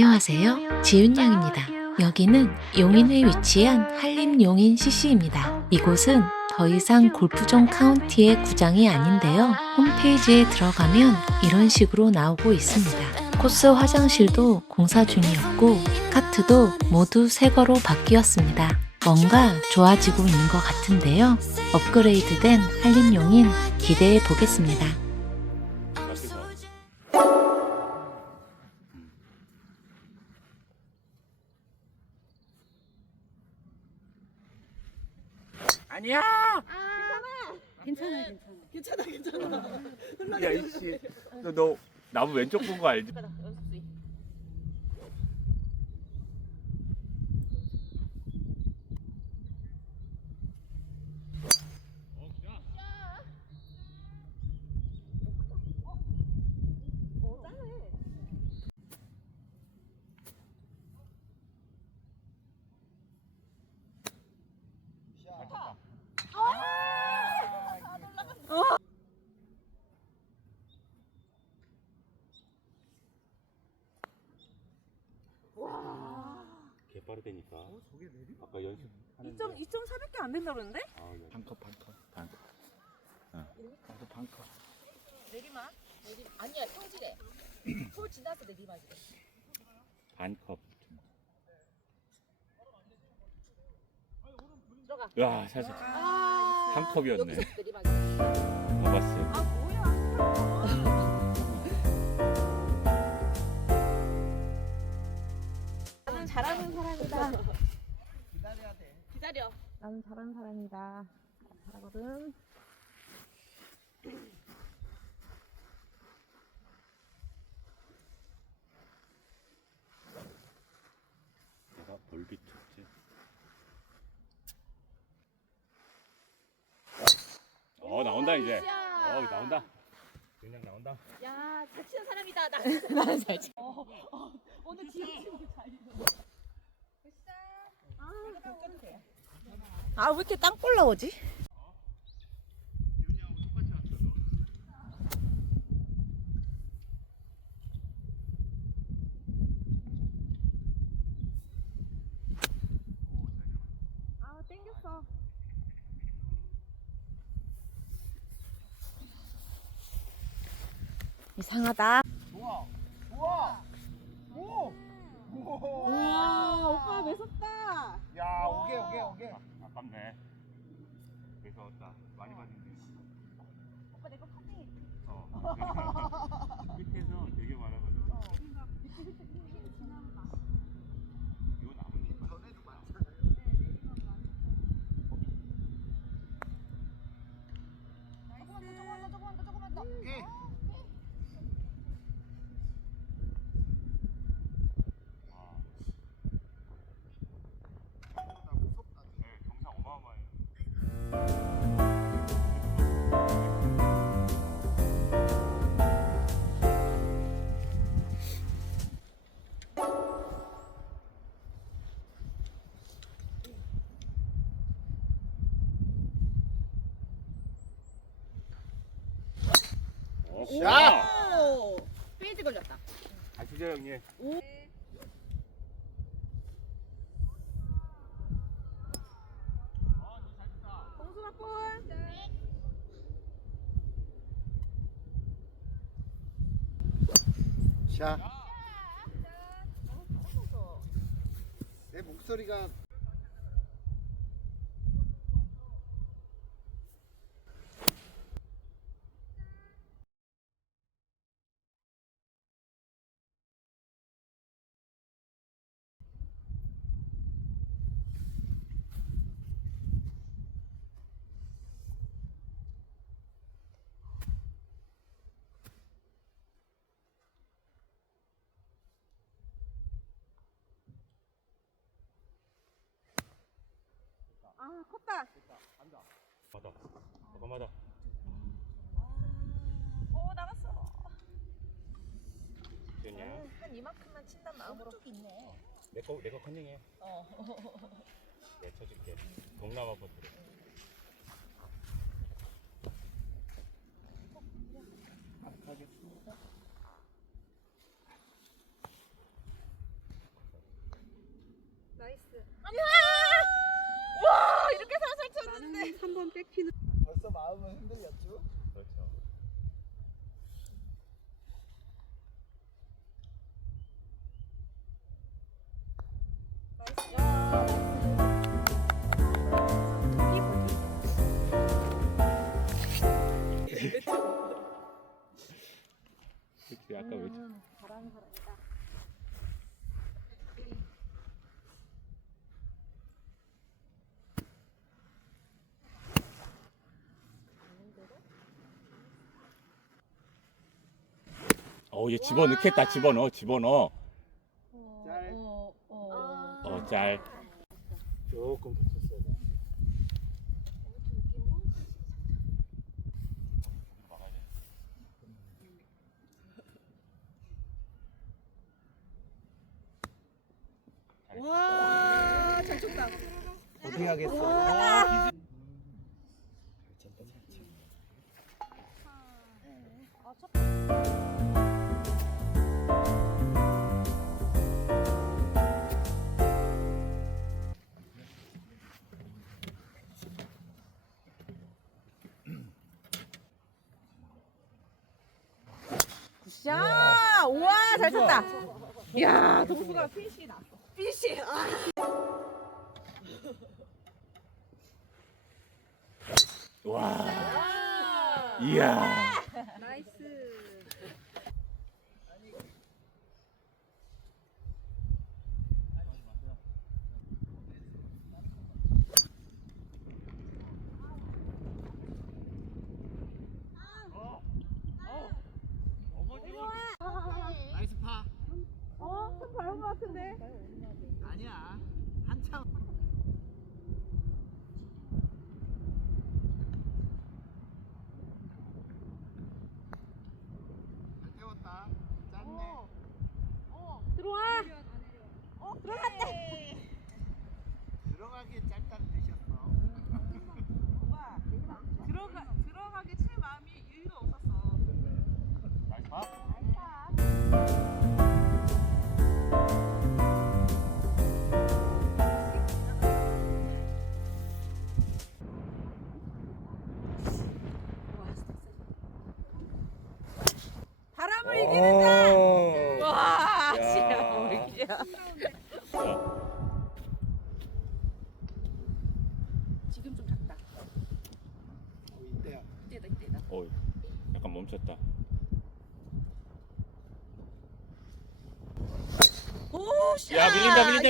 안녕하세요. 지윤양입니다. 여기는 용인에 위치한 한림 용인 CC입니다. 이곳은 더 이상 골프존 카운티의 구장이 아닌데요. 홈페이지에 들어가면 이런 식으로 나오고 있습니다. 코스 화장실도 공사 중이었고 카트도 모두 새 거로 바뀌었습니다. 뭔가 좋아지고 있는 것 같은데요. 업그레이드된 한림용인 기대해 보겠습니다. 야. 괜찮아. 괜찮아 괜찮아. 괜찮아. 야 이씨, 너, 너 나무 왼쪽 본 거 알지? 개빠 르다니까. 아까 연습 하는데. 2.4밖에 안 된다 그러는데? 아, 이거 반컵 반컵 반컵. 나도 반컵 내리막 내리 아니야 평지래 홀 지나서 내리막이래 반컵. 들어가 야 살살 아 한 컵이었네. 여기서 내리막이래 봐봤어요. 아 잘하는 사람이다 기다려야 돼 기다려 나는 잘하는 사람이다 잘하거든 내가 볼빛 쳤지. 어 나온다 이제. 어 나온다. 그냥 나온다. 야 잘 치는 사람이다 나 나는 잘 치. 오늘 지금 아 왜 이렇게 땅볼 나오지? 아 땡겼어 이상하다 좋아 좋아 오! 오! 우와 오빠 매섭다 야 오게 오게 오게 아깝네. 그래서 나 많이 봤는데. 오빠 내거 커팅 어. 오, 야! 오 페이지 걸렸다 가시죠 형님. 공수마 볼 자. 내 목소리가 아 컸다 맞아. 잠깐만 다오 나갔어 됐냐? 한 이만큼만 친단 마음으로 쭉 있네 내거 내거 컨닝해. 어 내 쳐줄게. 동남아 버스로. 하겠습니다 와 이렇게 나는 한번 뺏기는. 벌써 마음은 흔들렸죠? 그렇죠. 그치 아까 왜 잘하는 사람이 어, 얘 집어 넣겠다, 집어 넣어, 집어 넣어. 짤. 어, 어. 어, 짤. 조금 더 쳤어야 돼. 와, 잘 쳤다. 어떻게 하겠어? 자, 잘 쳤다. 이야, 동수가 핏이 났어. 핏이. 아. 와. 이야.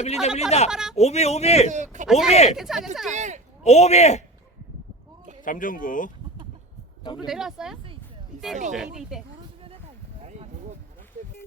밀린다, 밀린다, 밀린다. 오비, 오비, 오비, 괜찮아, 괜찮아. 오비. 잠정구. 도로 내려왔어요? 이때, 이때. 이때 이때. 아니 저거 바람 때문에.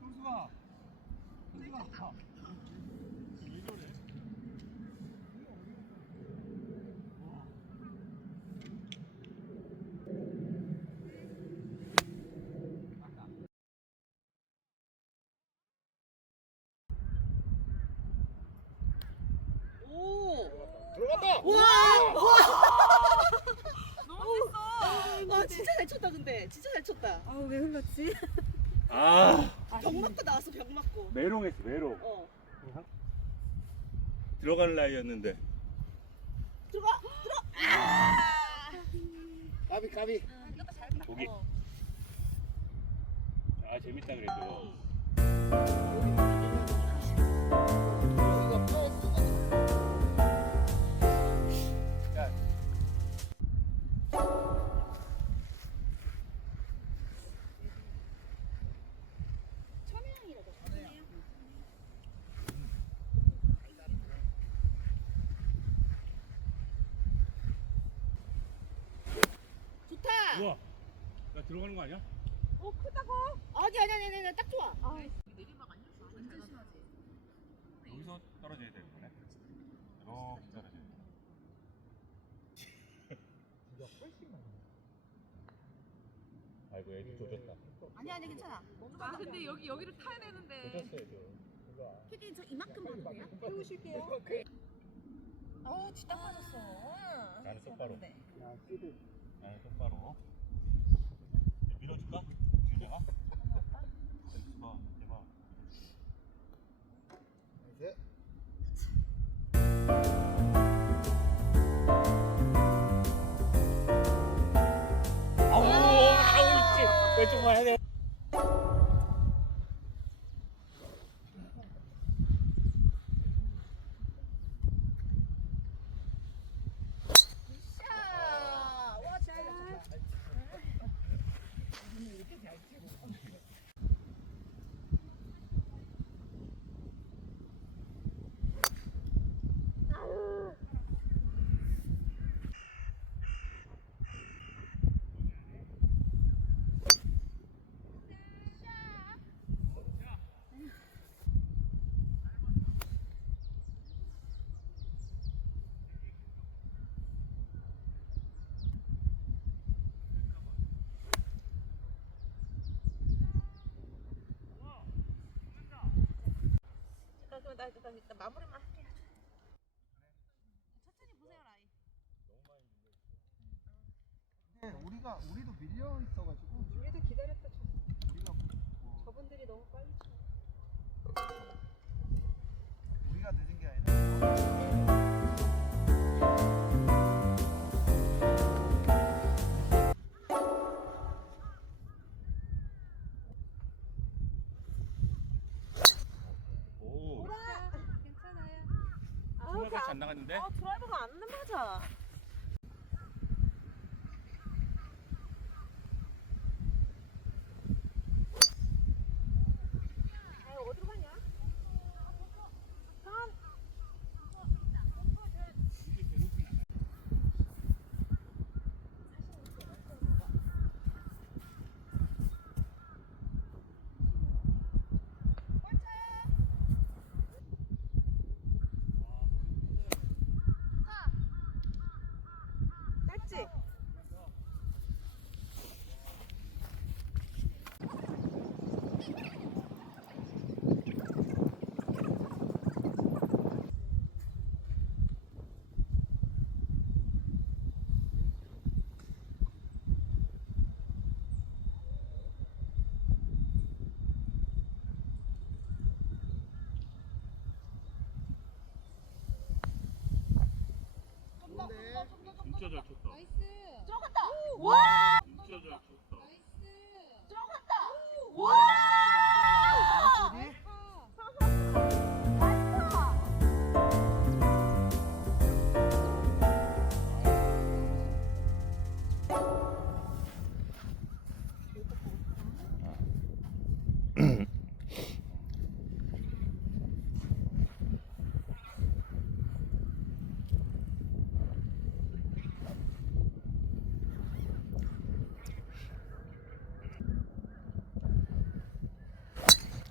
형수아. 형수아. 왜 저래? 오. 들어간다. 와, 와. 너무 멋있어. 아, 진짜 잘 쳤다 근데. 진짜 잘 쳤다. 아, 왜 흘렀지? 아, 병 맞고 나왔어, 병 맞고. 메롱했어, 메롱. 어. 들어가는 라이였는데. 들어가. 들어. 까비 까비. 보기. 아, 재밌다 그래도. 우와, 나 들어가는 거 아니야? 어, 크다고? 아니, 아니, 아니, 아니, 딱 좋아. 여기서 떨어져야 되는 거네. 이렇게 떨어져야 돼. 아이고 애기 조졌다. 아니 아니 괜찮아. 아 근데 여기 여기를 타야 되는데. 조졌어요 피디 저 이만큼 봐도 돼요? 태우실게요. 어우 진짜 빠졌어. 나는 똑바로. 네. 나 는 똑바로. 밀어줄까? 준영아? 해봐, 해봐. 이제 아우, 아우, 씨. 왼쪽 봐야 돼. 잠깐 그럼 나 일단 일단 마무리만 할게. 천천히 보세요 라인. 네, 우리가 우리도 밀려 있어가지고 우리도 기다렸다 저. 우리가 뭐 저분들이 너무 빨리 쳐. 나갔는데? 아 드라이버가 안 맞아. 진짜 잘 쳤다. 나이스. 진짜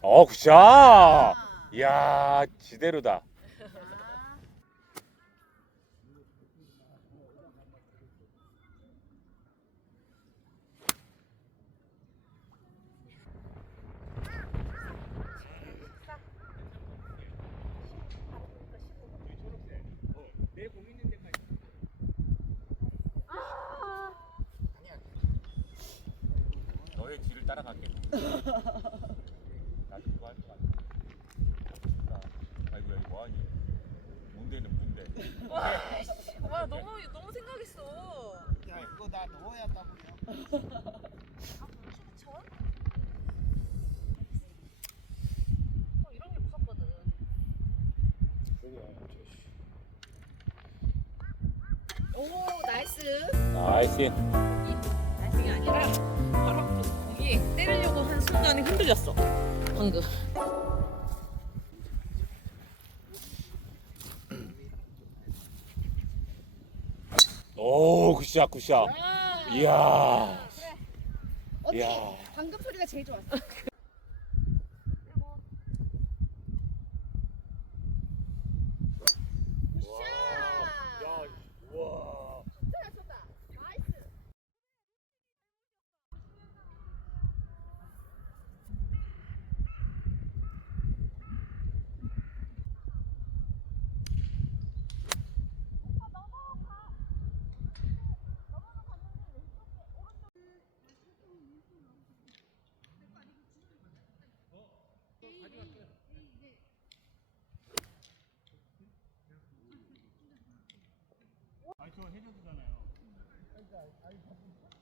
어, 굿샷! 이야, 지대로다. 너의 뒤를 따라갈게. 나 그거 할것 같아. 자, 아이고, 여기 뭐하니? 문대는 문대. 와 너무 너무 생각했어. 야 이거 나 넣어야 따보냐 어, 이런 게 무섭거든. 오 나이스. 나이스. 나이스가 아니라 바로 공이 때리려고 한 순간에 흔들렸어. 방금. 오, 굿샷, 굿샷. 이야. 어때? 이야. 방금 소리가 제일 좋았어. 해저드잖아요. 어쨌든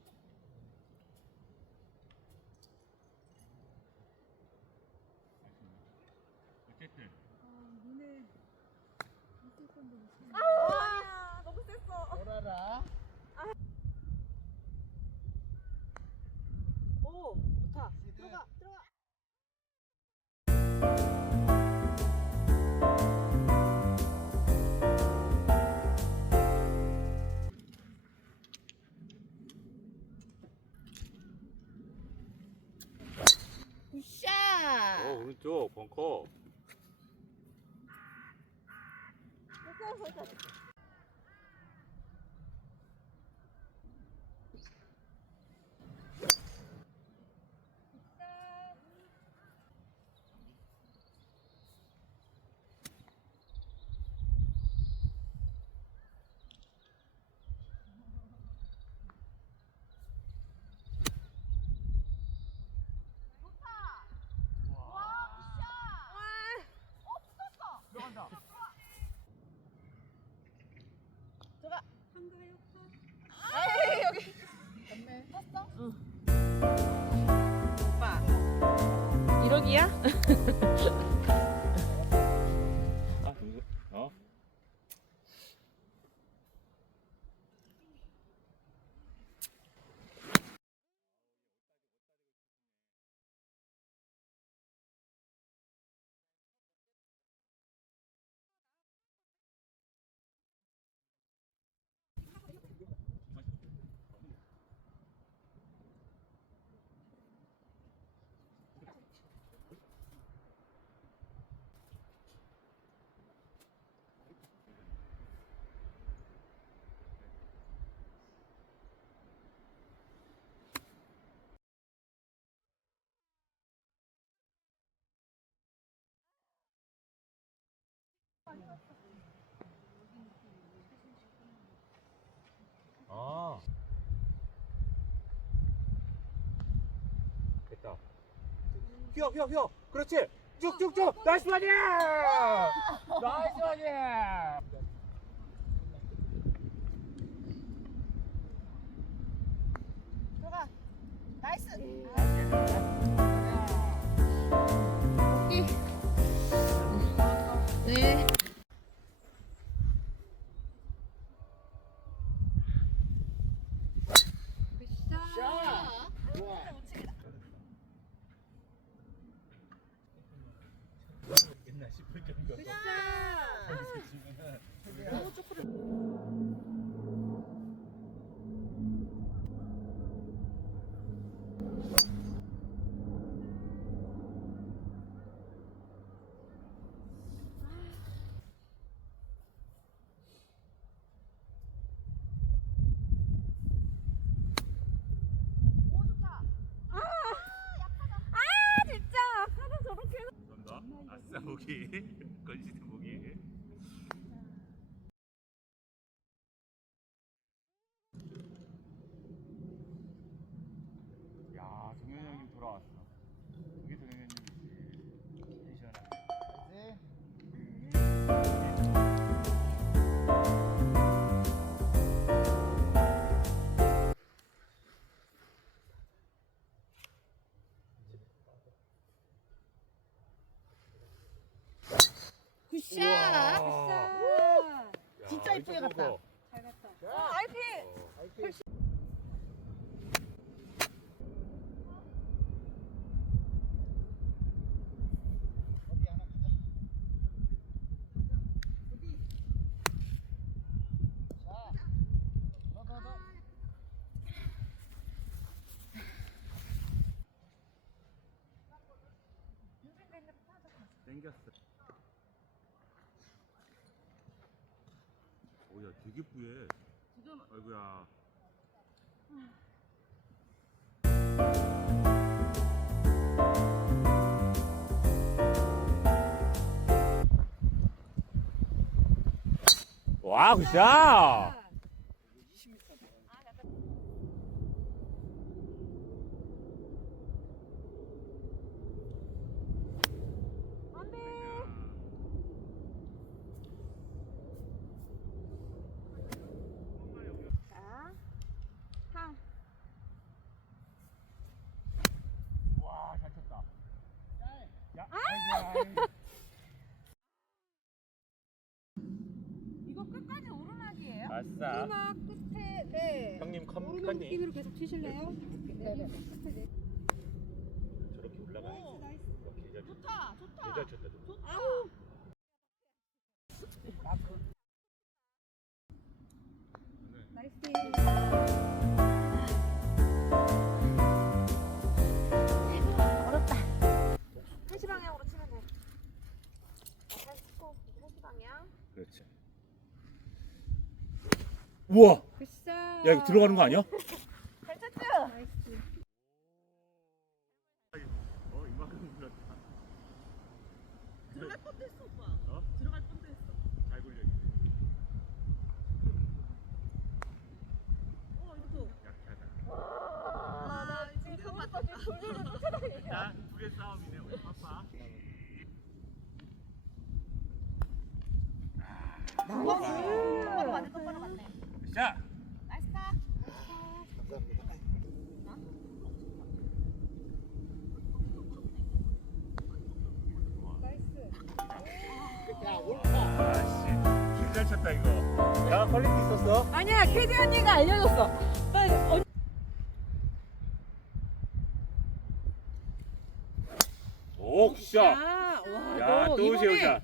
오른쪽 벙커. 이 휘어 휘어 휘어. 그렇지. 쭉쭉쭉. 나이스 바디. 나이스 바디. 들어가. 나이스. 감 굿샷. 야, 진짜 이쁘게 갔다. 잘 갔다. 어, 알피. 어. 아이피. 어디 하나 가자. 자, 더, 더, 더. 땡겼어. 오야 되게 뿌예. 지금 아이고야. 와 굿샷. 이거 끝까지 오르막이에요? 아싸. 오르막 끝에 네. 형님 컴 오르막 컨니 느낌으로 계속 치실래요? 네. 저렇게 올라가. 나이스. 이렇게 쳤다. 좋다, 좋다. 계좌 쳤다. 좋다. 나이스. 어렵다. 한시 방향으로 치면 돼. 잘 치고 한시 방향. 그렇지. 우와. 굿샷. 야 이거 들어가는 거 아니야? 어. 어? 어. 아. 똑바로 맞네, 자, 나이스 타. 나이스. 아씨, 진잘 쳤다 이거. 야, 퀄리티 있었어. 아니야, 캐디 언니가 알려줬어. 나 언... 오, 굿샷. 아, 와, 야, 너 또 이번에 샷.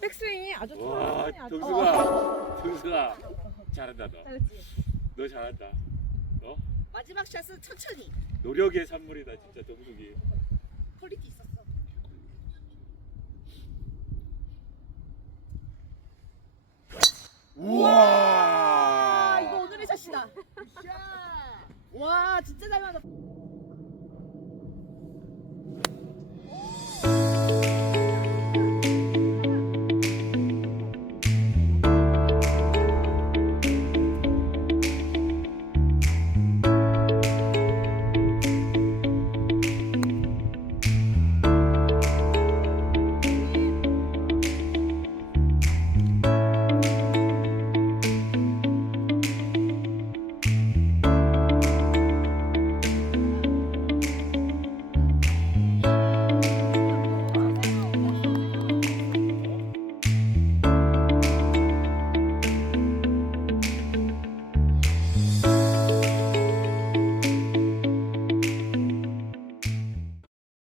백스윙이 아주 와, 천천히 아주. 동수가, 동수가 잘한다 너. 잘했지. 너 잘한다. 너 마지막 샷은 천천히. 노력의 산물이다 진짜 동숙이. 퀄리티 있었어. 우와. 아, 이거 오늘의 샷이다. 와, 진짜 잘 맞았다.